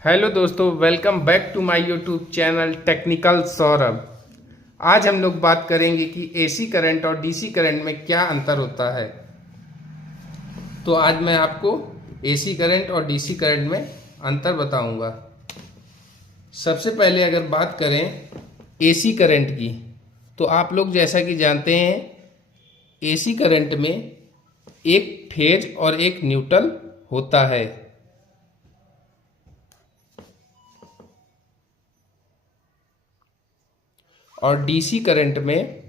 Hello दोस्तों, welcome back to my YouTube channel technical Saurabh. आज हम लोग बात करेंगे कि एसी करंट और डीसी करंट में क्या अंतर होता है। तो आज मैं आपको एसी करंट और डीसी करंट में अंतर बताऊंगा। सबसे पहले अगर बात करें एसी करंट की, तो आप लोग जैसा कि जानते हैं एसी करंट में एक फेज और एक न्यूट्रल होता है। और डीसी करंट में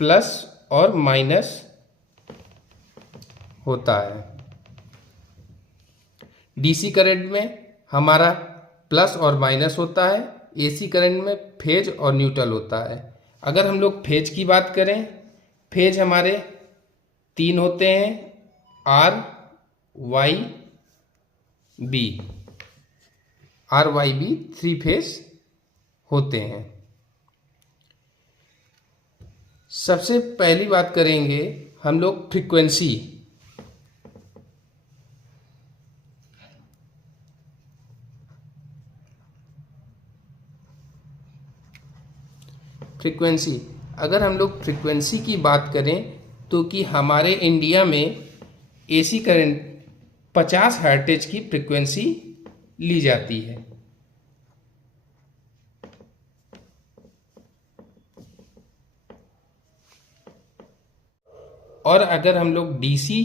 प्लस और माइनस होता है। डीसी करंट में हमारा प्लस और माइनस होता है, एसी करंट में फेज और न्यूट्रल होता है। अगर हम लोग फेज की बात करें, फेज हमारे तीन होते हैं, R Y B. R Y B three phase होते हैं। सबसे पहली बात करेंगे हम लोग फ्रीक्वेंसी। फ्रीक्वेंसी अगर हम लोग फ्रीक्वेंसी की बात करें तो कि हमारे इंडिया में एसी करंट 50 हर्ट्ज की फ्रीक्वेंसी ली जाती है। और अगर हम लोग डीसी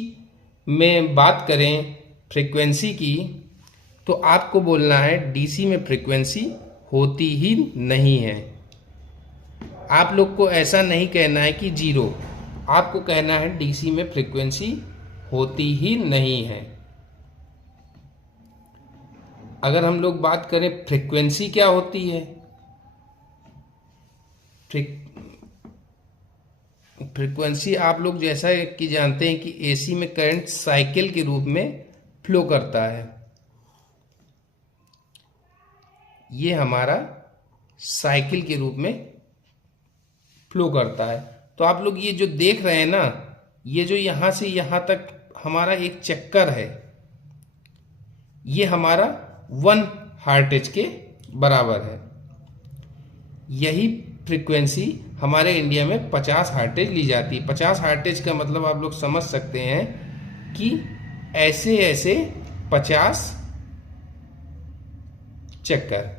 में बात करें फ्रीक्वेंसी की, तो आपको बोलना है डीसी में फ्रीक्वेंसी होती ही नहीं है। आप लोग को ऐसा नहीं कहना है कि जीरो, आपको कहना है डीसी में फ्रीक्वेंसी होती ही नहीं है। अगर हम लोग बात करें फ्रीक्वेंसी क्या होती है, फ्रीक्वेंसी आप लोग जैसा कि जानते हैं कि एसी में करंट साइकिल के रूप में फ्लो करता है। ये हमारा साइकिल के रूप में फ्लो करता है। तो आप लोग ये जो देख रहे हैं ना, ये जो यहां से यहां तक हमारा एक चक्कर है, ये हमारा 1 हर्ट्ज के बराबर है। यही फ्रीक्वेंसी हमारे इंडिया में 50 हर्ट्ज ली जाती है। 50 हर्ट्ज का मतलब आप लोग समझ सकते हैं कि ऐसे ऐसे 50 चक्कर।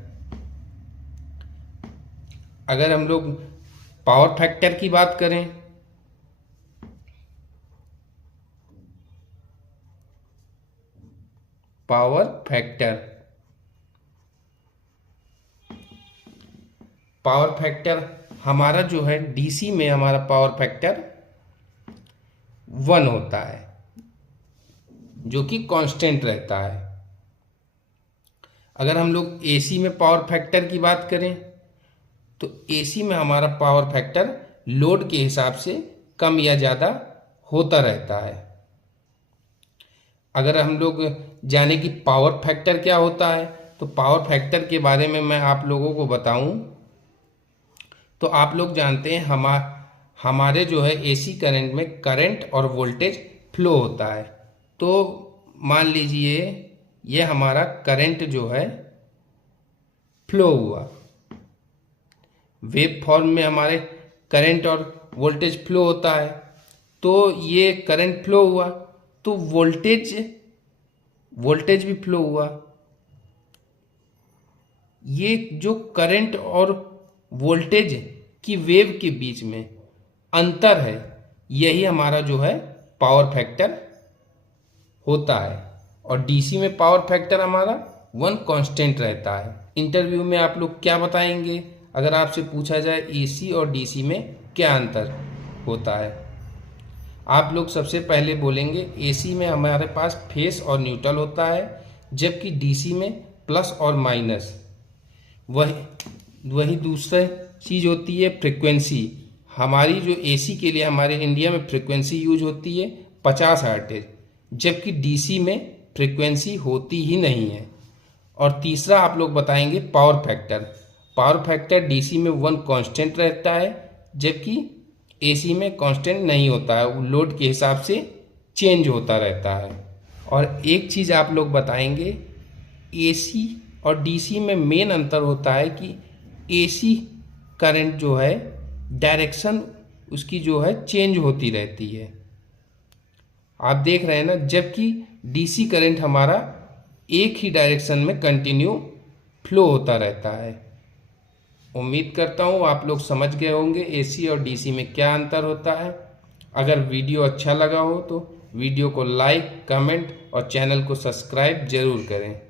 अगर हम लोग पावर फैक्टर की बात करें, पावर फैक्टर पावर फैक्टर हमारा जो है डीसी में हमारा पावर फैक्टर 1 होता है, जो कि कांस्टेंट रहता है। अगर हम लोग एसी में पावर फैक्टर की बात करें, तो एसी में हमारा पावर फैक्टर लोड के हिसाब से कम या ज़्यादा होता रहता है। अगर हम लोग जाने कि पावर फैक्टर क्या होता है, तो पावर फैक्टर के बारे में मैं आप लोगों को बताऊं तो आप लोग जानते हैं हमारे जो है एसी करंट में करंट और वोल्टेज फ्लो होता है। तो मान लीजिए ये हमारा करंट जो है फ्लो हुआ, वेव फॉर्म में हमारे करंट और वोल्टेज फ्लो होता है। तो ये करंट फ्लो हुआ तो वोल्टेज भी फ्लो हुआ। ये जो करंट और वोल्टेज की वेव के बीच में अंतर है, यही हमारा जो है पावर फैक्टर होता है। और डीसी में पावर फैक्टर हमारा 1 कांस्टेंट रहता है। इंटरव्यू में आप लोग क्या बताएंगे अगर आपसे पूछा जाए एसी और डीसी में क्या अंतर होता है? आप लोग सबसे पहले बोलेंगे एसी में हमारे पास फेस और न्यूट्रल होता है, जबकि डीसी में प्लस और माइनस। वही दूसरा चीज़ होती है फ्रीक्वेंसी। हमारी जो एसी के लिए हमारे इंडिया में फ्रीक्वेंसी यूज होती है 50 हर्ट्ज, जबकि डीसी में फ्रीक्वेंसी होती ही नहीं है। और तीसरा आप लोग बताएंगे power factor. Power factor DC में 1 कांस्टेंट रहता है, जबकि एसी में कांस्टेंट नहीं होता है, वो लोड के हिसाब से चेंज होता रहता है। और एक चीज़ आप लोग बताएंगे, एसी और डीसी में मेन अंतर होता है कि एसी करंट जो है डायरेक्शन उसकी जो है चेंज होती रहती है, आप देख रहे हैं ना, जबकि डीसी करंट हमारा एक ही डायरेक्शन में कंटिन्यू फ्लो होता रहता है। उम्मीद करता हूँ आप लोग समझ गए होंगे एसी और डीसी में क्या अंतर होता है। अगर वीडियो अच्छा लगा हो तो वीडियो को लाइक, कमेंट और चैनल को सब्सक्राइब जरूर करें।